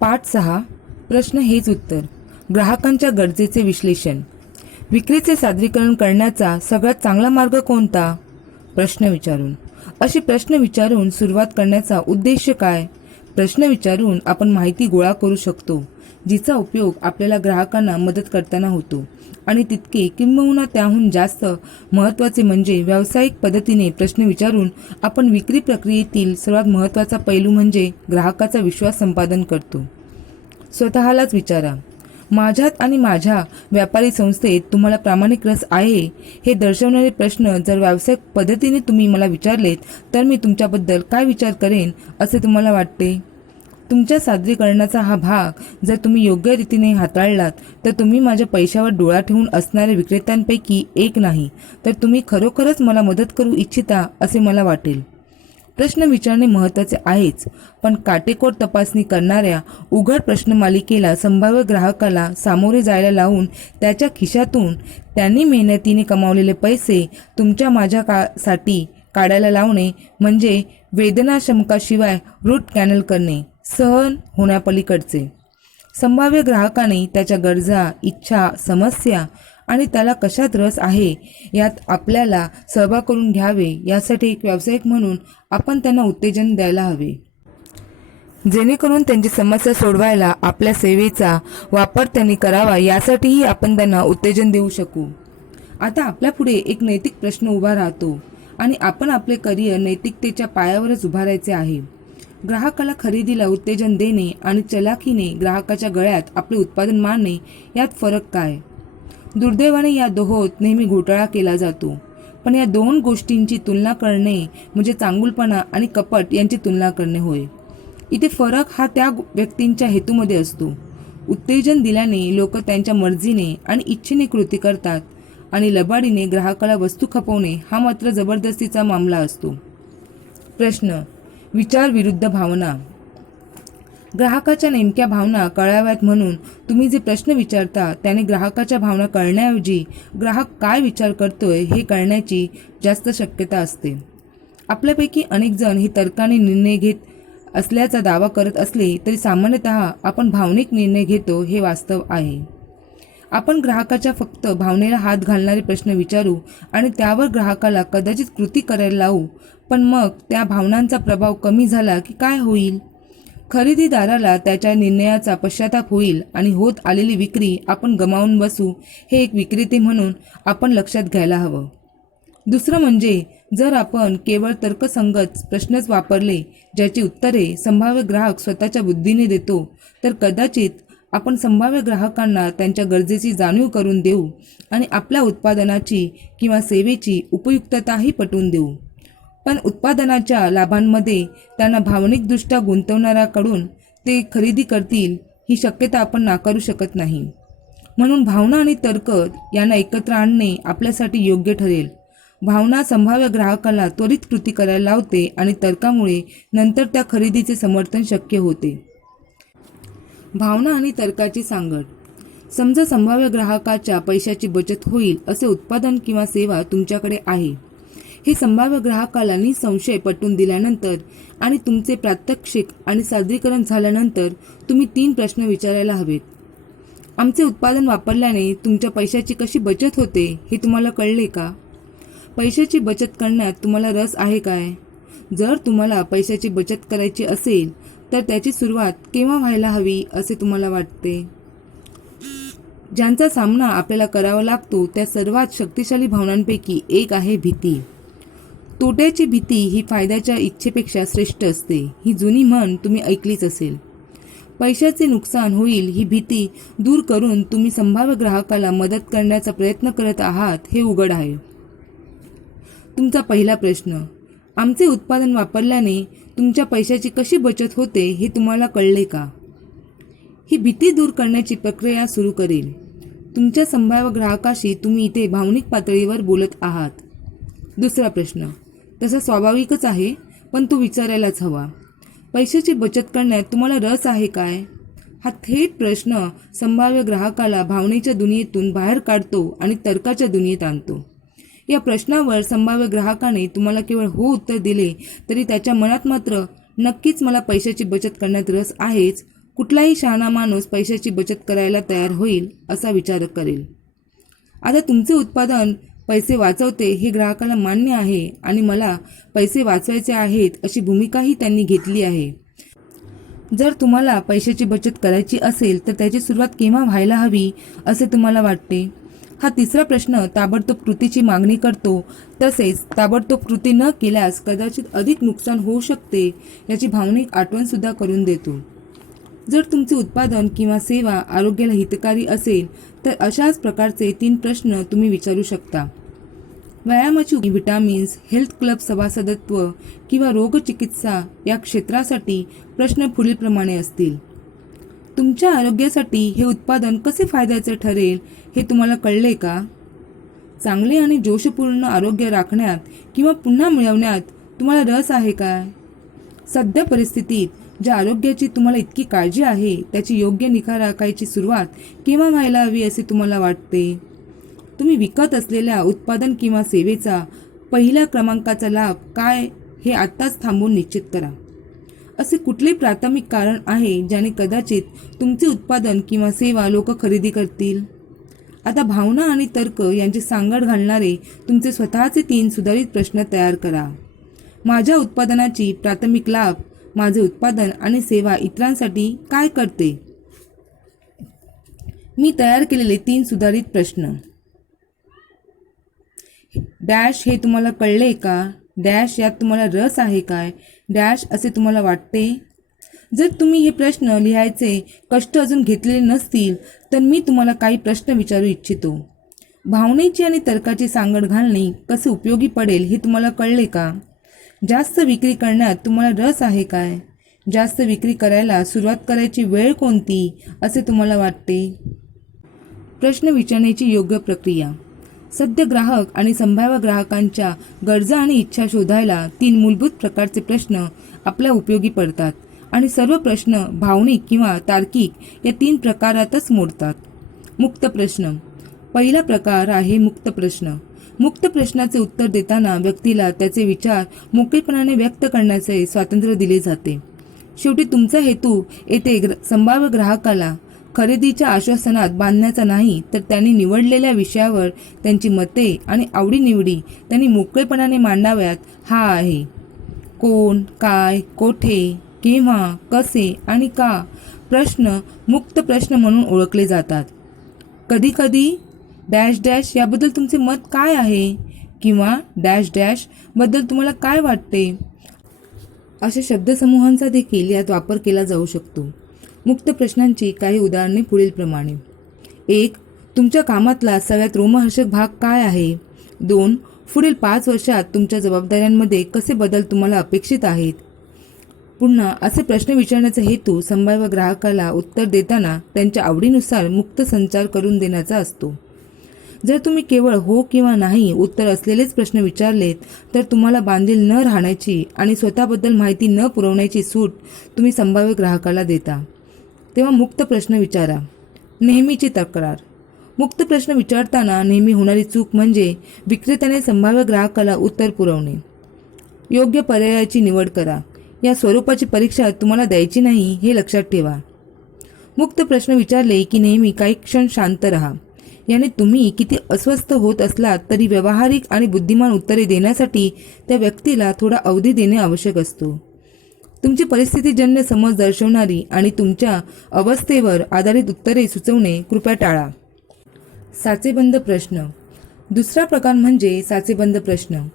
पाठ 6. प्रश्न हेच उत्तर. ग्राहकांच्या गरजेचे विश्लेषण. विक्रीचे सादरीकरण करण्याचा सगळ्यात चांगला मार्ग कोणता? प्रश्न विचारून. अशी प्रश्न विचारून सुरुवात करण्याचा उद्देश काय? प्रश्न विचारून आपण माहिती गोळा करू शकतो, जिचा उपयोग आपल्याला ग्राहकांना मदत करताना होतो. आणि तितके किंबहुना त्याहून जास्त महत्त्वाचे म्हणजे व्यावसायिक पद्धतीने प्रश्न विचारून आपण विक्री प्रक्रियेतील सर्वात महत्त्वाचा पैलू म्हणजे ग्राहकाचा विश्वास संपादन करतो. स्वतःलाच विचारा, माझ्यात आणि माझ्या व्यापारी संस्थेत तुम्हाला प्रामाणिक रस आहे? हे दर्शवणारे प्रश्न जर व्यावसायिक पद्धतीने तुम्ही मला विचारलेत तर मी तुमच्याबद्दल काय विचार करेन असे तुम्हाला वाटते? तुमच्या सादरीकरणाचा हा भाग जर तुम्ही योग्य रीतीने हाताळलात तर तुम्ही माझ्या पैशावर डोळा ठेवून असणाऱ्या विक्रेत्यांपैकी एक नाही, तर तुम्ही खरोखरच मला मदत करू इच्छिता असे मला वाटेल. प्रश्न विचारणे महत्त्वाचे आहेच, पण काटेकोर तपासणी करणाऱ्या उघड प्रश्नमालिकेला संभाव्य ग्राहकाला सामोरे जायला लावून त्याच्या खिशातून त्यांनी मेहनतीने कमावलेले पैसे तुमच्या माझ्यासाठी काढायला लावणे म्हणजे वेदनाशमकाशिवाय रूट कॅनल करणे, सहन होण्यापलीकडचे. संभाव्य ग्राहकाने त्याच्या गरजा, इच्छा, समस्या आणि त्याला कशात रस आहे यात आपल्याला सहभाग करून घ्यावे, यासाठी एक व्यावसायिक म्हणून आपण त्यांना उत्तेजन द्यायला हवे, जेणेकरून त्यांची समस्या सोडवायला आपल्या सेवेचा वापर त्यांनी करावा, यासाठीही आपण त्यांना उत्तेजन देऊ शकू. आता आपल्यापुढे एक नैतिक प्रश्न उभा राहतो आणि आपण आपले करिअर नैतिकतेच्या पायावरच उभारायचे आहे. ग्राहकाला खरेदीला उत्तेजन देणे आणि चलाखीने ग्राहकाच्या गळ्यात आपले उत्पादन मारणे यात फरक काय? दुर्दैवाने या दोहोत नेहमी घोटाळा केला जातो, पण या दोन गोष्टींची तुलना करणे म्हणजे चांगुलपणा आणि कपट यांची तुलना करणे होय. इथे फरक हा त्या व्यक्तींच्या हेतूमध्ये असतो. उत्तेजन दिल्याने लोक त्यांच्या मर्जीने आणि इच्छेने कृती करतात आणि लबाडीने ग्राहकाला वस्तू खपवणे हा मात्र जबरदस्तीचा मामला असतो. प्रश्न, विचार विरुद्ध भावना. ग्राहकाच्या नेमक्या भावना कळाव्यात म्हणून तुम्ही जे प्रश्न विचारता त्याने ग्राहकाच्या भावना कळण्याऐवजी ग्राहक काय विचार करतोय हे कळण्याची जास्त शक्यता असते. आपल्यापैकी अनेक जण हे तर्काने निर्णय घेत असल्याचा दावा करत असले तरी सामान्यतः आपण भावनिक निर्णय घेतो हे वास्तव आहे. आपण ग्राहकाच्या फक्त भावनेला हात घालणारे प्रश्न विचारू आणि त्यावर ग्राहकाला कदाचित कृती करायला लावू, पण मग त्या भावनांचा प्रभाव कमी झाला की काय होईल? खरेदीदाराला त्याच्या निर्णयाचा पश्चाताप होईल आणि होत आलेली विक्री आपण गमावून बसू, हे एक विक्रेते म्हणून आपण लक्षात घ्यायला हवं. दुसरं म्हणजे जर आपण केवळ तर्कसंगत प्रश्नच वापरले ज्याची उत्तरे संभाव्य ग्राहक स्वतःच्या बुद्धीने देतो, तर कदाचित आपण संभाव्य ग्राहकांना त्यांच्या गरजेची जाणीव करून देऊ आणि आपल्या उत्पादनाची किंवा सेवेची उपयुक्तताही पटवून देऊ, पण उत्पादनाच्या लाभांमध्ये त्यांना भावनिकदृष्ट्या गुंतवणाऱ्याकडून ते खरेदी करतील ही शक्यता आपण नाकारू शकत नाही. म्हणून भावना आणि तर्क यांना एकत्र आणणे आपल्यासाठी योग्य ठरेल. भावना संभाव्य ग्राहकाला त्वरित कृती करायला लावते आणि तर्कामुळे नंतर त्या खरेदीचे समर्थन शक्य होते. भावना आणि तर्काची सांगड. समजा संभाव्य ग्राहकाच्या पैशाची बचत होईल असे उत्पादन किंवा सेवा तुमच्याकडे आहे. हे संभाव्य ग्राहकाला निसंशय पटवून दिल्यानंतर आणि तुमचे प्रात्यक्षिक आणि सादरीकरण झाल्यानंतर तुम्ही 3 प्रश्न विचारायला हवेत. आमचे उत्पादन वापरल्याने तुमच्या पैशाची कशी बचत होते हे तुम्हाला कळले का? पैशाची बचत करण्यात तुम्हाला रस आहे काय? जर तुम्हाला पैशाची बचत करायची असेल तर त्याची सुरुवात केव्हा व्हायला हवी असे तुम्हाला वाटते? ज्यांचा सामना आपल्याला करावा लागतो त्या सर्वात शक्तिशाली भावनांपैकी एक आहे भीती. तोट्याची भीती ही फायद्याच्या इच्छेपेक्षा श्रेष्ठ असते. ही जुनी म्हण तुम्ही ऐकलीच असेल. पैशाचे नुकसान होईल ही भीती दूर करून तुम्ही संभाव्य ग्राहकाला मदत करण्याचा प्रयत्न करत आहात हे उघड आहे. तुमचा पहिला प्रश्न, आमचे उत्पादन वापरल्याने तुमच्या पैशाची कशी बचत होते हे तुम्हाला कळले का? ही भीती दूर करण्याची प्रक्रिया सुरू करेल. तुमच्या संभाव्य ग्राहकाशी तुम्ही इथे भावनिक पातळीवर बोलत आहात. दुसरा प्रश्न तसा स्वाभाविकच आहे, पण तो विचारायलाच हवा. पैशाची बचत करण्यात तुम्हाला रस आहे काय? हा थेट प्रश्न संभाव्य ग्राहकाला भावनेच्या दुनियेतून बाहेर काढतो आणि तर्काच्या दुनियेत आणतो. या प्रश्नावर संभाव्य ग्राहकाने तुम्हाला केवळ हो उत्तर दिले तरी त्याच्या मनात मात्र नक्कीच मला पैशाची बचत करण्यात रस आहेच कुठलाही शहाणा माणूस पैशाची बचत करायला तयार होईल असा विचार करेल. आता तुमचे उत्पादन पैसे वाचवते हे ग्राहकाला मान्य आहे आणि मला पैसे वाचवायचे आहेत अशी भूमिकाही त्यांनी घेतली आहे. जर तुम्हाला पैशाची बचत करायची असेल तर त्याची सुरुवात केव्हा व्हायला हवी असे तुम्हाला वाटते? हा तिसरा प्रश्न ताबडतोब कृतीची मागणी करतो. तसेच ताबडतोब कृती न केल्यास कदाचित अधिक नुकसान होऊ शकते याची भावनिक आठवणसुद्धा करून देतो. जर तुमचे उत्पादन किंवा सेवा आरोग्याला हितकारी असेल तर अशाच प्रकारचे 3 प्रश्न तुम्ही विचारू शकता. व्यायामाची विटामिन्स, हेल्थ क्लब सभासदत्व किंवा रोगचिकित्सा या क्षेत्रासाठी प्रश्न पुढीलप्रमाणे असतील. तुमच्या आरोग्यासाठी हे उत्पादन कसे फायद्याचे ठरेल हे तुम्हाला कळले का? चांगले आणि जोशपूर्ण आरोग्य राखण्यात किंवा पुन्हा मिळवण्यात तुम्हाला रस आहे काय? सध्या परिस्थितीत ज्या आरोग्याची तुम्हाला इतकी काळजी आहे त्याची योग्य निगा राखायची सुरुवात केव्हा व्हायला हवी असे तुम्हाला वाटते? तुम्ही विकत असलेल्या उत्पादन किंवा सेवेचा पहिल्या क्रमांकाचा लाभ काय हे आत्ताच थांबवून निश्चित करा. असे कुठले प्राथमिक कारण आहे ज्याने कदाचित तुमचे उत्पादन किंवा सेवा लोक खरेदी करतील? आता भावना आणि तर्क यांची सांगड घालणारे तुमचे स्वतःचे 3 सुधारित प्रश्न तयार करा. माझ्या उत्पादनाची प्राथमिक लाभ, माझे उत्पादन आणि सेवा इतरांसाठी काय करते? मी तयार केलेले 3 सुधारित प्रश्न. डॅश हे तुम्हाला कळले का? डॅश यात तुम्हाला रस आहे काय? डॅश असे तुम्हाला वाटते? जर तुम्ही हे प्रश्न लिहायचे कष्ट अजून घेतलेले नसतील तर मी तुम्हाला काही प्रश्न विचारू इच्छितो. भावनेची आणि तर्काची सांगड घालणे कसे उपयोगी पडेल हे तुम्हाला कळले का? जास्त विक्री करण्यात तुम्हाला रस आहे काय? जास्त विक्री करायला सुरुवात करायची वेळ कोणती असे तुम्हाला वाटते? प्रश्न विचारण्याची योग्य प्रक्रिया. सद्य ग्राहक आणि संभाव्य ग्राहकांच्या गरजा आणि इच्छा शोधायला 3 मूलभूत प्रकारचे प्रश्न आपल्या उपयोगी पडतात आणि सर्व प्रश्न भावनिक किंवा तार्किक या 3 प्रकारातच मोडतात. मुक्त प्रश्न. पहिला प्रकार आहे मुक्त प्रश्न. मुक्त प्रश्नाचे उत्तर देताना व्यक्तीला त्याचे विचार मोकळेपणाने व्यक्त करण्याचे स्वातंत्र्य दिले जाते. शेवटी तुमचा हेतू येथे संभाव्य ग्राहकाला खरेदीच्या आश्वासनात बांधण्याचा नाही तर त्यांनी निवडलेल्या विषयावर त्यांची मते आणि आवडीनिवडी त्यांनी मोकळेपणाने मांडाव्यात हा आहे. कोण, काय, कोठे, केव्हा, कसे आणि का प्रश्न मुक्त प्रश्न म्हणून ओळखले जातात. कधीकधी डॅश डॅश याबद्दल तुमचे मत काय आहे किंवा डॅश डॅश बद्दल तुम्हाला काय वाटते अशा शब्दसमूहांचा देखील यात वापर केला जाऊ शकतो. मुक्त प्रश्नांची काही उदाहरणे पुढीलप्रमाणे. 1. तुमच्या कामातला सगळ्यात रोमहर्षक भाग काय आहे? 2. पुढील 5 वर्षात तुमच्या जबाबदाऱ्यांमध्ये कसे बदल तुम्हाला अपेक्षित आहेत? पुन्हा असे प्रश्न विचारण्याचा हेतू संभाव्य ग्राहकाला उत्तर देताना त्यांच्या आवडीनुसार मुक्त संचार करून देण्याचा असतो. जर तुम्ही केवळ हो किंवा नाही उत्तर असलेलेच प्रश्न विचारलेत तर तुम्हाला बांधील न राहण्याची आणि स्वतःबद्दल माहिती न पुरवण्याची सूट तुम्ही संभाव्य ग्राहकाला देता. तेव्हा मुक्त प्रश्न विचारा. नेहमीची तक्रार. मुक्त प्रश्न विचारताना नेहमी होणारी चूक म्हणजे विक्रेत्याने संभाव्य ग्राहकाला उत्तर पुरवणे. योग्य पर्यायाची निवड करा. या स्वरूपाची परीक्षा तुम्हाला द्यायची नाही हे लक्षात ठेवा. मुक्त प्रश्न विचारले की नेहमी काही क्षण शांत राहा. याने तुम्ही किती अस्वस्थ होत असलात तरी व्यावहारिक आणि बुद्धिमान उत्तरे देण्यासाठी त्या व्यक्तीला थोडा अवधी देणे आवश्यक असतो. तुमची परिस्थितीजन्य समज दर्शवणारी आणि तुमच्या अवस्थेवर आधारित उत्तरे सुचवणे कृपया टाळा. साचेबंद प्रश्न. दुसरा प्रकार म्हणजे साचेबंद प्रश्न.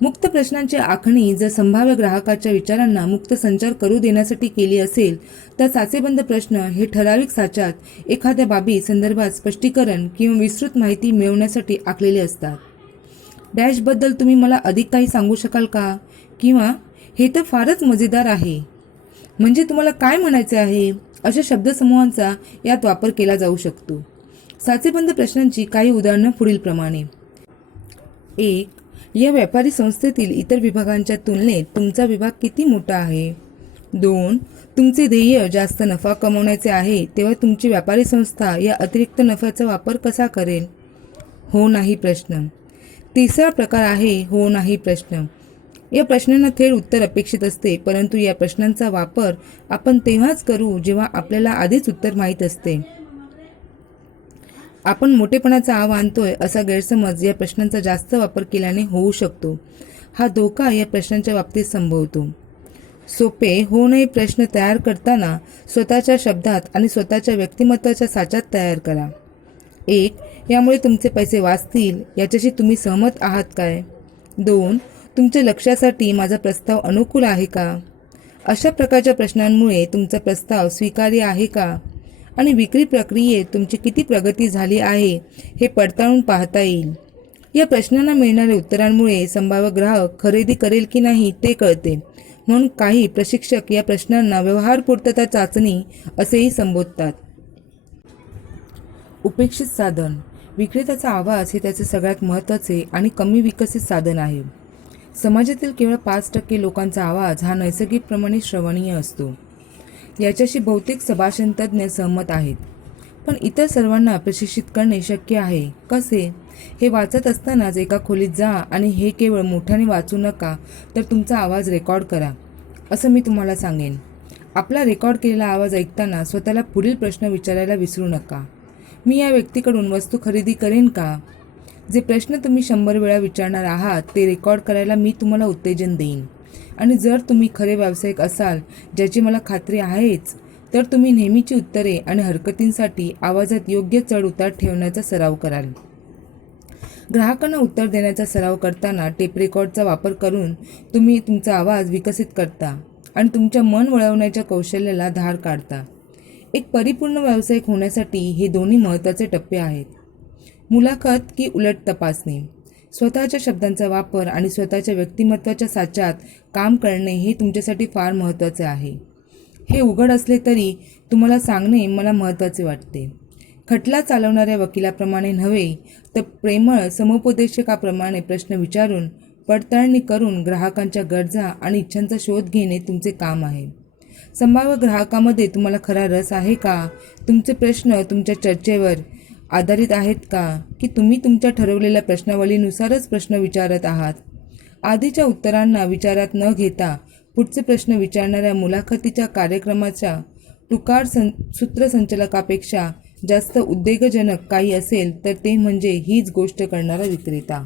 मुक्त प्रश्नांची आखणी जर संभाव्य ग्राहकाच्या विचारांना मुक्त संचार करू देण्यासाठी केली असेल तर साचेबंद प्रश्न हे ठराविक साच्यात एखाद्या बाबी संदर्भात स्पष्टीकरण किंवा विस्तृत माहिती मिळवण्यासाठी आखलेले असतात. डॅशबद्दल तुम्ही मला अधिक काही सांगू शकाल का? किंवा हे तर फारच मजेदार आहे, म्हणजे तुम्हाला काय म्हणायचे आहे अशा शब्दसमूहांचा यात वापर केला जाऊ शकतो. साचेबंद प्रश्नांची काही उदाहरणं पुढीलप्रमाणे. 1. या व्यापारी संस्थेतील इतर विभागांच्या तुलनेत तुमचा विभाग किती मोठा आहे? 2. तुमचे ध्येय जास्त नफा कमवण्याचे आहे तेव्हा तुमची व्यापारी संस्था या अतिरिक्त नफ्याचा वापर कसा करेल? हो नाही प्रश्न. तिसरा प्रकार आहे हो नाही प्रश्न. या प्रश्नांना थेट उत्तर अपेक्षित असते, परंतु या प्रश्नांचा वापर आपण तेव्हाच करू जेव्हा आपल्याला आधीच उत्तर माहीत असते. आपण मोठेपणाचा आव आणतोय असा गैरसमज या प्रश्नांचा जास्त वापर केल्याने होऊ शकतो. हा धोका या प्रश्नांच्या बाबतीत संभवतो. सोपे होऊ नये प्रश्न तयार करताना स्वतःच्या शब्दात आणि स्वतःच्या व्यक्तिमत्वाच्या साच्यात तयार करा. 1. यामुळे तुमचे पैसे वाचतील याच्याशी तुम्ही सहमत आहात काय? 2. तुमच्या लक्ष्यासाठी माझा प्रस्ताव अनुकूल आहे का? अशा प्रकारच्या प्रश्नांमुळे तुमचा प्रस्ताव स्वीकार्य आहे का आणि विक्री प्रक्रियेत तुमची किती प्रगती झाली आहे हे पडताळून पाहता येईल. या प्रश्नांना मिळणाऱ्या उत्तरांमुळे संभाव्य ग्राहक खरेदी करेल की नाही ते कळते. म्हणून काही प्रशिक्षक या प्रश्नांना व्यवहार पूर्तता चाचणी असेही संबोधतात. उपेक्षित साधन. विक्रेत्याचा आवाज हे त्याचे सगळ्यात महत्त्वाचे आणि कमी विकसित साधन आहे. समाजातील केवळ 5% लोकांचा आवाज हा नैसर्गिकप्रमाणे श्रवणीय असतो. याच्याशी बहुतेक संभाषणतज्ज्ञ सहमत आहेत. पण इतर सर्वांना प्रशिक्षित करणे शक्य आहे. कसे? हे वाचत असतानाच एका खोलीत जा आणि हे केवळ मोठ्याने वाचू नका, तर तुमचा आवाज रेकॉर्ड करा, असं मी तुम्हाला सांगेन. आपला रेकॉर्ड केलेला आवाज ऐकताना स्वतःला पुढील प्रश्न विचारायला विसरू नका. मी या व्यक्तीकडून वस्तू खरेदी करेन का? जे प्रश्न तुम्ही 100 वेळा विचारणार आहात ते रेकॉर्ड करायला मी तुम्हाला उत्तेजन देईन. आणि जर तुम्ही खरे व्यावसायिक असाल, ज्याची मला खात्री आहेच, तर तुम्ही नेहमीची उत्तरे आणि हरकतींसाठी आवाजात योग्य चढ उतार ठेवण्याचा सराव कराल. ग्राहकांना उत्तर देण्याचा सराव करताना टेप रेकॉर्डचा वापर करून तुम्ही तुमचा आवाज विकसित करता आणि तुमच्या मन वळवण्याच्या कौशल्याला धार काढता. एक परिपूर्ण व्यावसायिक होण्यासाठी हे दोन्ही महत्त्वाचे टप्पे आहेत. मुलाखत की उलट तपासणी. स्वतःच्या शब्दांचा वापर आणि स्वतःच्या व्यक्तिमत्वाच्या साच्यात काम करणे हे तुमच्यासाठी फार महत्त्वाचे आहे. हे उघड असले तरी तुम्हाला सांगणे मला महत्त्वाचे वाटते. खटला चालवणाऱ्या वकिलाप्रमाणे नव्हे, तर प्रेमळ समुपदेशकाप्रमाणे प्रश्न विचारून पडताळणी करून ग्राहकांच्या गरजा आणि इच्छांचा शोध घेणे तुमचे काम आहे. संभाव्य ग्राहकामध्ये तुम्हाला खरा रस आहे का? तुमचे प्रश्न तुमच्या चर्चेवर आधारित आहेत का, की तुम्ही तुमच्या ठरवलेल्या प्रश्नावलीनुसारच प्रश्न विचारत आहात? आधीच्या उत्तरांना विचारात न घेता पुढचे प्रश्न विचारणाऱ्या मुलाखतीच्या कार्यक्रमाच्या टुकार सूत्रसंचालकापेक्षा जास्त उद्वेगजनक काही असेल तर ते म्हणजे हीच गोष्ट करणारा विक्रेता.